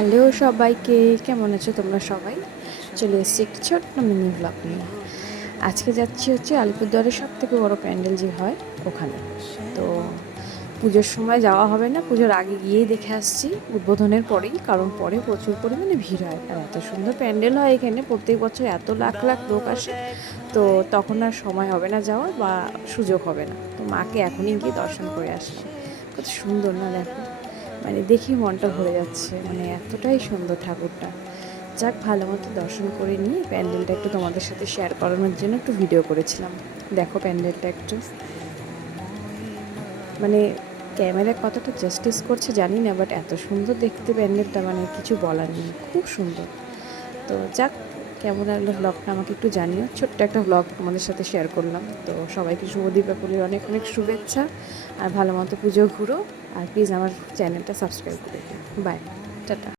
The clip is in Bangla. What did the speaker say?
হ্যালো সবাইকে, কেমন আছো তোমরা সবাই? চলে এসেছি একটি ছোট্ট মিনি ব্লগ নিয়ে। আজকে যাচ্ছি হচ্ছে আলিপুরদুয়ারের সব থেকে বড় প্যান্ডেল যে হয়, ওখানে। তো পুজোর সময় যাওয়া হবে না, পুজোর আগে গিয়েই দেখে আসছি, উদ্বোধনের পরেই, কারণ পরে প্রচুর পরিমাণে ভিড় হয়। আর এত সুন্দর প্যান্ডেল হয় এখানে, প্রত্যেক বছর এত লাখ লাখ লোক আসে, তো তখন আর সময় হবে না যাওয়ার বা সুযোগ হবে না। তো মাকে এখনই গিয়ে দর্শন করে আসলাম। কত সুন্দর না দেখো। মানে দেখি মনটা ভরে যাচ্ছে। মানে এতটাই সুন্দর ঠাকুরটা। যাক, ভালো মতো দর্শন করে নিয়ে প্যান্ডেলটা একটু তোমাদের সাথে শেয়ার করানোর জন্য একটু ভিডিও করেছিলাম। দেখো প্যান্ডেলটা একটু। মানে ক্যামেরা কতটা জাস্টিস করছে জানি না বাট এত সুন্দর দেখতে প্যান্ডেলটা মানে কিছু বলার নেই। খুব সুন্দর। তো যাক কেমন লাগল ব্লগটা আমাকে একটু জানিও। ছোট্ট একটা ব্লগ তোমাদের সাথে শেয়ার করলাম। তো সবাইকে শুভ দীপাবলির অনেক অনেক শুভেচ্ছা। আর ভালো মতো পুজো ঘুরো। আর প্লিজ আমার চ্যানেলটা সাবস্ক্রাইব করে বাই টাটা।